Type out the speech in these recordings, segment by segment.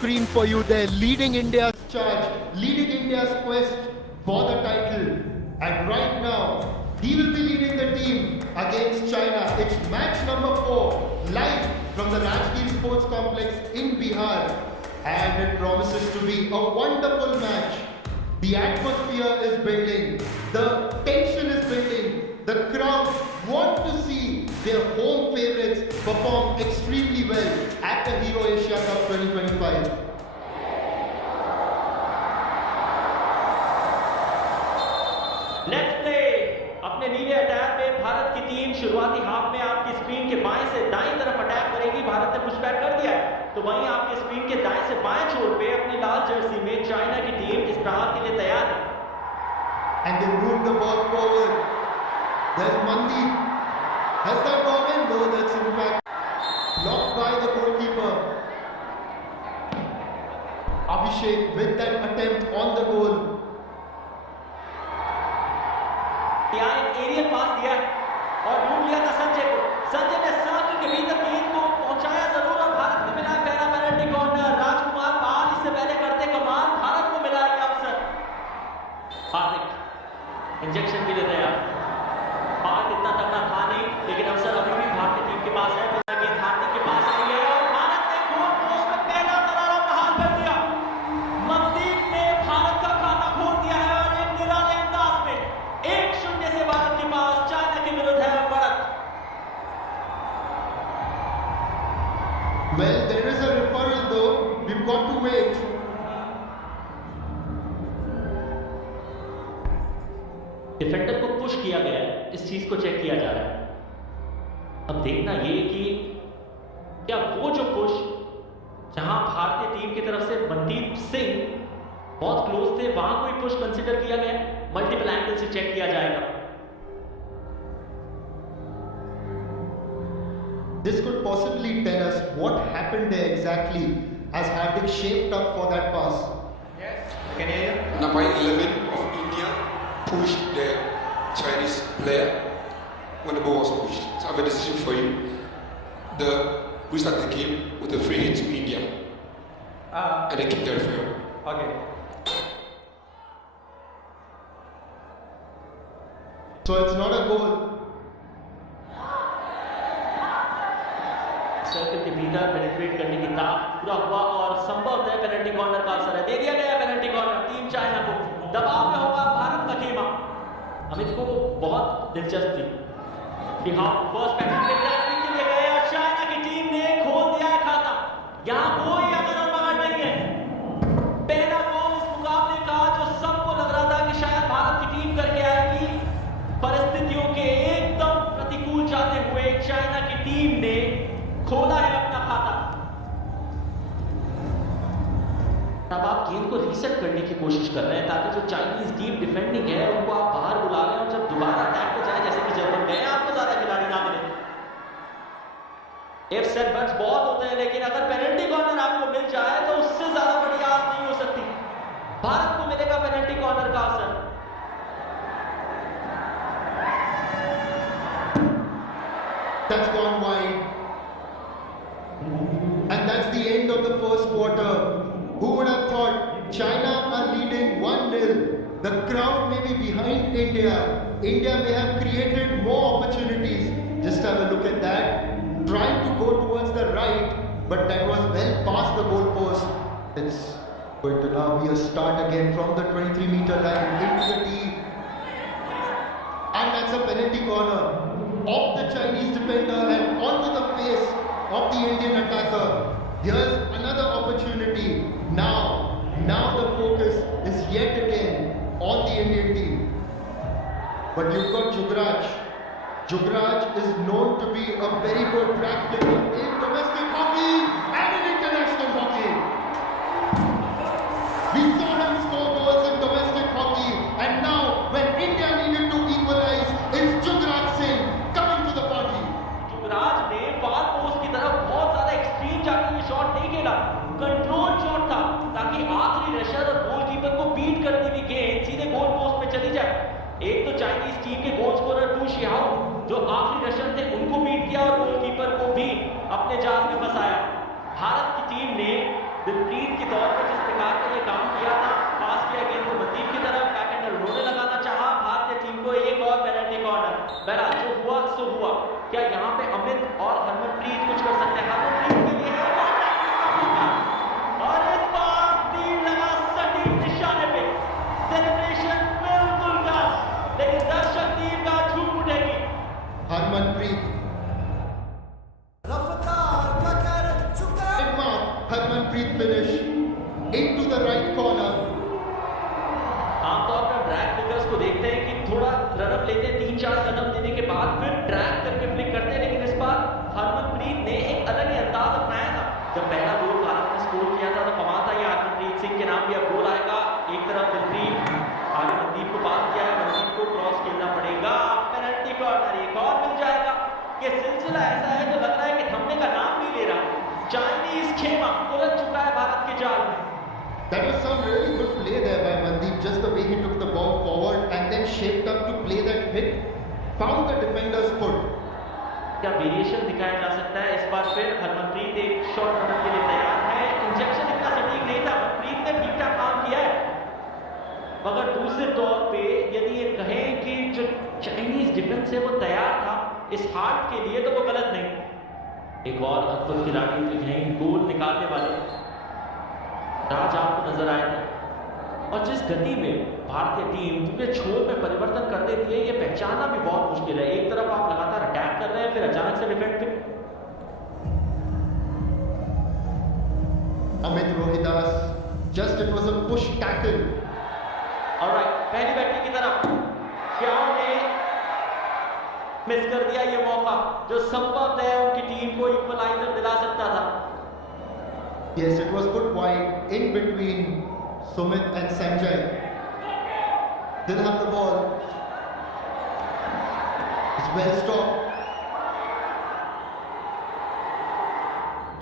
screen for you there, leading India's charge, leading India's quest for the title. And right now, he will be leading the team against China. It's match number 4, live from the Rajgir Sports Complex in Bihar. And it promises to be a wonderful match. The atmosphere is building, the tension is building, the crowd want to see their home favourites perform extremely well at the Hero Asia Cup 2025. Let's play. अपने नीले attack में भारत की team शुरुआती half में आपकी screen के बाएं से दाएं तरफ अटैक करेगी। भारत ने पुशबैक कर दिया है, तो वहीं आपके स्क्रीन के दाएं से बाएं छोर पे अपनी लाल जर्सी में चाइना की टीम इस प्रहार के लिए तैयार है। And they move the ball forward. There's Mandeep. Has that gone in? No, that's in fact blocked by the goalkeeper. Abhishek with that attempt on the goal. यहाँ एक एरियल पास दिया और ढूंढ लिया था संजय को। संजय ने सर्कल के भीतर गेंद को पहुंचाया जरूर और भारत को मिला पहला पेनल्टी कॉर्नर। राजकुमार पाल इससे पहले करते कमाल, भारत को मिला ये अवसर। हार्दिक इंजेक्शन के लिए तैयार। पार्ट इतना तगड़ा था नहीं, लेकिन अवसर अभी भी भारतीय टीम के पास है। गेंद हार्दिक के पास आई है और भारत ने गोल पोस्ट में पहला करारा प्रहार कर दिया। मनदीप ने भारत का खाता खोल दिया है और एक निराले अंदाज में 1-0 से भारत के पास चाइना के विरुद्ध है बढ़त। Well, there is a referral though. We've got to wait. Defender को पुश किया गया है, इस चीज को चेक किया जा रहा है। अब देखना ये कि क्या वो जो पुश जहां भारतीय टीम की तरफ से मनदीप सिंह बहुत क्लोज थे, वहां कोई पुश कंसीडर किया गया, मल्टीपल एंगल से चेक किया जाएगा। This could possibly tell us what happened there exactly as Hardik shaped up for that pass. Yes, can you hear? Number 11 of India pushed the Chinese player when the ball was pushed. So I have a decision for you. We start the game with a free hit to India. And they kick the referee. Okay. So it's not a goal. Circle के भीतर penetrate करने की ताकत पूरा हुआ और संभवतः penalty corner का अवसर है। दे दिया गया पेनल्टी कॉर्नर। टीम चाइना को दबाव में होगा भारत का खेमा। अमित को बहुत दिलचस्प थी कि हाँ फर्स्ट पेनल्टी के लिए गए और चाइना की टीम ने खोल दिया है खाता। यहाँ कोई अगर और मगर नहीं है। पहला गोल इस मुकाबले का जो सबको लग रहा था कि शायद भारत की टीम करके आएगी, परिस्थितियों के एकदम प्रतिकूल जाते हुए चाइना की टीम ने खोला है अपना खाता। अब आप गेंद को रीसेट करने की कोशिश कर रहे हैं ताकि जो चाइनीज डीप डिफेंडिंग है उनको आप बाहर बुला लें और जब दोबारा अटैक पे जाए, जैसे कि जर्मन गए, आपको ज्यादा खिलाड़ी ना मिले। इफ्स एंड बट्स बहुत होते हैं, लेकिन अगर पेनल्टी कॉर्नर आपको मिल जाए तो उससे ज्यादा बड़ी आस नहीं हो सकती। भारत को मिलेगा पेनल्टी कॉर्नर का अवसर। That's gone wide. And that's the end of the first quarter. Who would have thought China are leading 1-0. The crowd may be behind India. India may have created more opportunities. Just have a look at that. Trying to go towards the right, but that was well past the goal post. It's going to now be a start again from the 23-meter line into the tee. And that's a penalty corner off the Chinese defender and onto the face of the Indian attacker. Here's another opportunity. Now the focus is yet again on the Indian team. But you've got Jugraj. Jugraj is known to be a very good track player in domestic hockey and in international hockey. We saw him score goals in domestic hockey, and now when India needed to equalize, it's Jugraj Singh coming to the party. Jugraj ने फार post की तरफ बहुत ज्यादा extreme जाकर ये shot नहीं खेला, control shot था ताकि आखिरी रशर और गोलकीपर को बीट करती हुई गेंद सीधे गोल पोस्ट में चली जाए। एक तो चाइनीज टीम के गोल स्कोरर टू शिहाओ जो आखिरी रशर थे उनको बीट किया और गोलकीपर को भी अपने जाल में फंसाया। भारत की टीम ने Dilpreet finish into the right corner. आमतौर पर ड्रैग फिगर्स को देखते हैं कि थोड़ा रनअप लेते हैं, 3-4 कदम देने के बाद फिर ड्रैग करके फ्लिक करते हैं, लेकिन इस बार हरमनप्रीत ने एक अलग ही अंदाज अपनाया था। जब पहला गोल भारत ने स्कोर किया था तो कमाल था, ये हरमनप्रीत सिंह के नाम भी अब गोल आएगा। एक तरफ दिलप्रीत, आगे मनदीप को पास किया है, मनदीप को क्रॉस खेलना पड़ेगा, पेनल्टी कॉर्नर एक और मिल जाएगा। ये सिलसिला ऐसा है जो लग रहा है कि थमने का नाम नहीं ले रहा। चाइनीज खेमा उलझ चुका है भारत के जाल में। That was some really good play there by Mandeep, just the way he took the ball forward and then shaped up to play that hit, found the defender's foot. क्या वेरिएशन दिखाया जा सकता है? इस बार फिर हरमनप्रीत एक शॉट रनर के लिए तैयार है। इंजेक्शन इतना सटीक नहीं था, मनप्रीत ने ठीक ठाक काम किया है। मगर दूसरे तौर पे यदि ये कहें कि जो चाइनीज डिफेंस है वो तैयार था इस हार्ट के लिए, तो वो गलत नहीं। एक और अद्भुत खिलाड़ी यहीं गोल निकालने वाले राज आपको नजर आए थे, और जिस गति में भारतीय टीम पूरे छोर में परिवर्तन कर देती है, ये पहचानना भी बहुत मुश्किल है। एक तरफ आप लगातार अटैक कर रहे हैं, फिर अचानक से डिफेंड पे। Amit Rohidas, just it was a push tackle. Alright, पहली बैटिंग की तरफ प्यार ने मिस कर दिया ये मौका जो संभवतः उनकी टीम को इक्वलाइजर दिला सकता था। Yes, it was put wide in between Sumit and Sanjay. They'll have the ball. It's well stopped.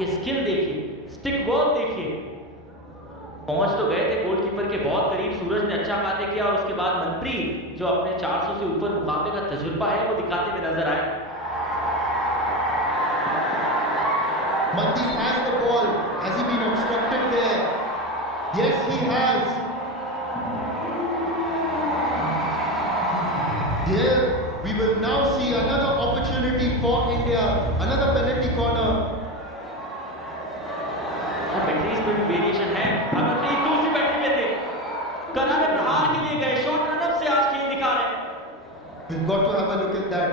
ये स्किल देखिए, स्टिक वर्क देखिए। पहुंच तो गए थे गोलकीपर के बहुत करीब, सूरज ने अच्छा कार्य किया और उसके बाद मनप्रीत जो अपने 400 से ऊपर मुकाबले का तजुर्बा है वो दिखाते हुए नजर आए। Mandeep has the ball. Has he been obstructed there? Yes, he has. Here we will now see another opportunity for India, another penalty corner. Batteries में भी वेरिएशन है। हरमनप्रीत दूसरी बैटिंग में थे, करारे प्रहार के लिए गए, शॉट रनअप से आज खेल दिखा रहे हैं। We've got to have a look at that.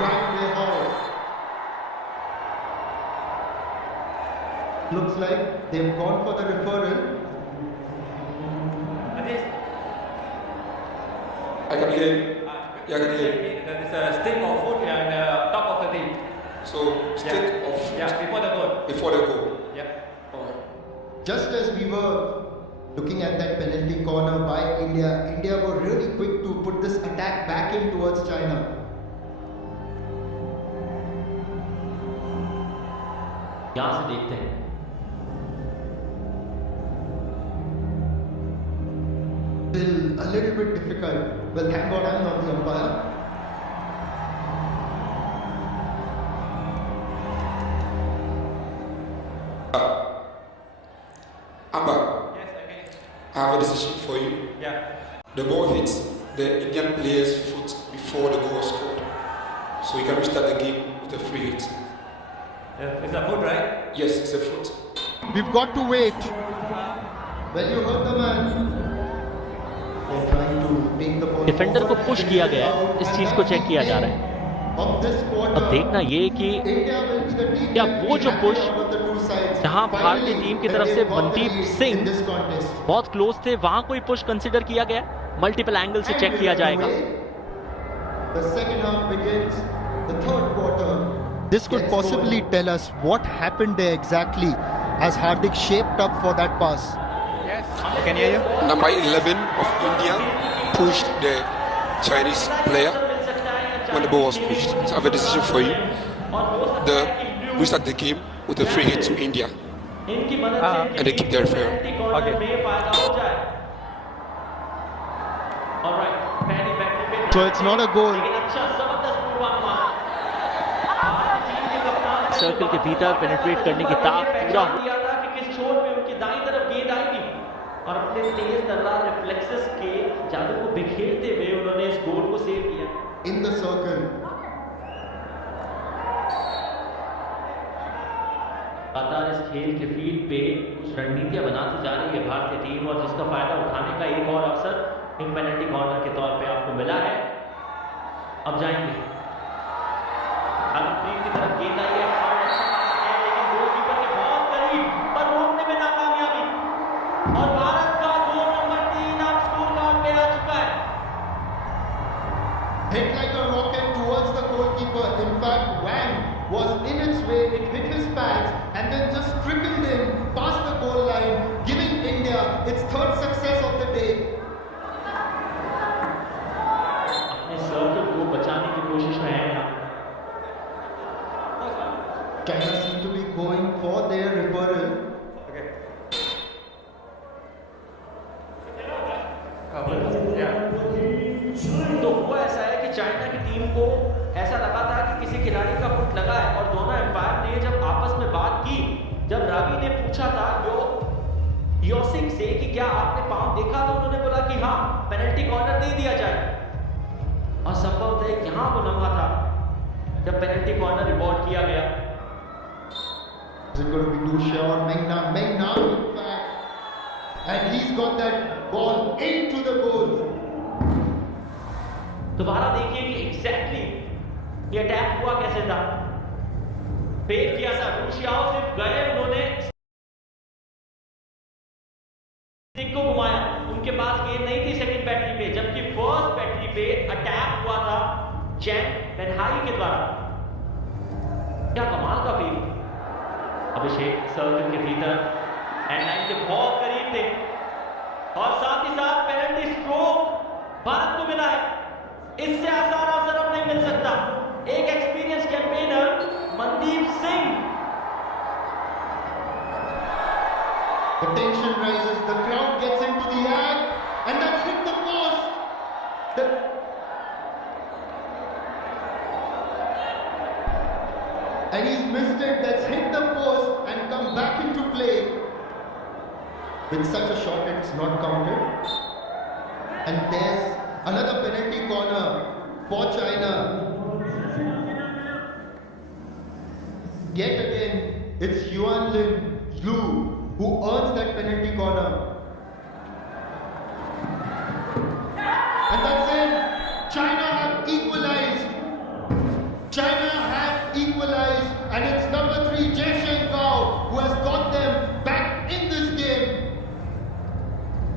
Right way out. Looks like they've gone for the referral. I can hear you. Yeah, I can hear you. There's a stick of foot in the top of the tee. So, stick of foot Yeah, before the goal. before the goal. Yeah. Alright. Just as we were looking at that penalty corner by India, India were really quick to put this attack back in towards China. यहां से देखते हैं Still a little bit difficult. Well, thank God I'm not the umpire. Amber, Yes, okay. I have a decision for you. Yeah. The ball hits the Indian player's foot before the goal was scored. So you can restart the game with a free hit. It's a foot, right? Yes, it's a foot. We've got to wait. Well, you heard the man. They're trying to take the ball. Defender को forward push and किया it is गया out. है, इस And चीज को that's check the किया जा end रहा है। of this quarter. अब देखना ये कि India will be the team क्या that वो जो will push have the two sides. जहां भारतीय Finally, टीम की that तरफ they से got the Mandeep lead Singh in this contest. बहुत क्लोज थे, वहां कोई पुश कंसीडर किया गया, मल्टीपल एंगल से चेक किया जाएगा। The second half begins, the third quarter. This could possibly tell us what happened there exactly as Hardik shaped up for that pass. Yes. Can hear you? Number 11 of India pushed the Chinese player when the ball was pushed. So I have a decision for you. We start the game with a free hit to India. इनकी मदद से And they keep their fair. Okay. में फायदा हो जाए। Alright, पहली batting पे So it's not a goal. लेकिन अच्छा जबरदस्त पूर्वानुमान। भारतीय टीम के कप्तान सर्कल के भीतर पेनिट्रेट करने की ताक पूरा दिया था कि किस छोर पे उनकी दाईं तरफ गेंद आएगी, और अपने तेज तर्रार रिफ्लेक्सेस के जादू को बिखेरते हुए उन्होंने इस गोल को सेव किया। In the circle. लगातार इस खेल के फील्ड पे कुछ रणनीतियां बनाती जा रही है भारतीय टीम, और जिसका फायदा उठाने का एक और अवसर एक पेनल्टी कॉर्नर के तौर पे आपको मिला है। अब जाएंगे हरमनप्रीत की तरफ गेंद आई है, और अच्छा पास है, लेकिन गोलकीपर के बहुत रवि ने पूछा था योसिक से कि क्या आपने पांव देखा, तो उन्होंने बोला कि हाँ, पेनल्टी कॉर्नर दे दिया जाए। और संभवतः यहां वो लम्हा था जब पेनल्टी कॉर्नर रिवॉर्ड किया गया। Is it going to be too sure? Meng Na in fact, and he's got that ball into the goal. दोबारा देखिए कि एग्जैक्टली ये अटैक हुआ कैसे था। फेक किया था, रूशियाओ सिर्फ गए, उन्होंने स्टिक को घुमाया, उनके पास गेंद नहीं थी सेकंड बैटरी पे, जबकि फर्स्ट बैटरी पे अटैक हुआ था चैन बेनहाई के द्वारा। क्या कमाल का फील। अभिषेक सर्कल के भीतर एंड लाइन के बहुत करीब थे, और साथ ही साथ पेनल्टी स्ट्रोक भारत को मिला है। इससे आसान अवसर अब नहीं मिल सकता। एक experience campaigner Mandeep Singh. The tension rises, the crowd gets into the act, and that's hit the post. And he's missed it, that's hit the post and come back into play. With such a shot, it's not counted. And there's another penalty corner for China. Yet again, it's Yuan Lin Lu who earns that penalty corner. And that's it. China have equalized. China have equalized. And it's number 3, Jie Shengao, who has got them back in this game.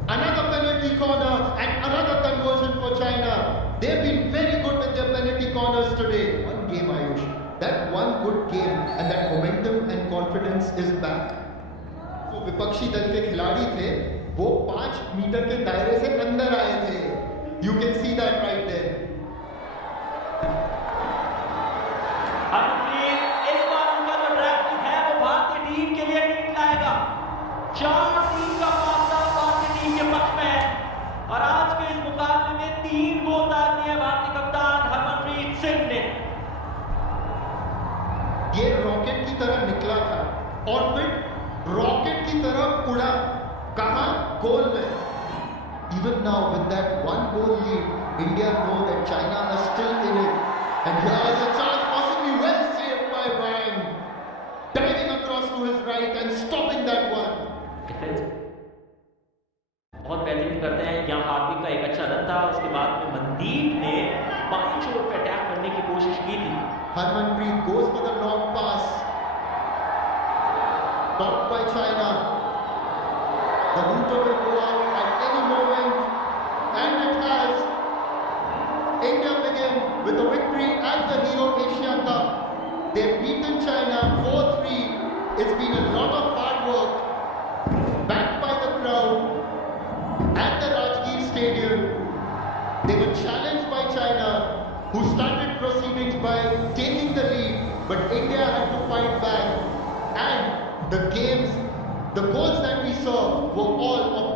Another penalty corner and another conversion for China. They've been very good with their penalty corners today. One game, Ayush. That one good game and that momentum and confidence is back. जो विपक्षी दल के खिलाड़ी थे वो 5 metre के दायरे से अंदर आए थे. You can see that right there. इस बार उनका जो ड्राफ्ट है वो भारतीय टीम के लिए टीम लाएगा। 4 टीम का फासला भारतीय टीम के पक्ष में है, और आज के इस मुकाबले में 3 गोल दाग दिए भारतीय कप्तान हरमनप्रीत सिंह ने। ये रॉकेट की तरह निकला था और फिर रॉकेट की तरह उड़ा, कहां? गोल में. Even now with that 1 goal lead, India know that China are still in it. And here's a chance, possibly well saved by Wang, diving across to his right and stopping that one. Defence बहुत बेहतरीन करते हैं। यहाँ हार्दिक का एक अच्छा run था, उसके बाद में मनदीप ने बाईं छोर पे अटैक करने की कोशिश की थी। Harmanpreet goes for the long pass. Blocked by China. The router will go out at any moment, and it has. India begin with a victory at the Hero Asia Cup. They've beaten China 4-3. It's been a lot of hard work, backed by the crowd at the Rajgir Stadium. They were challenged by China, who started proceedings by taking the lead, but India had to fight back. And the goals that we saw were all of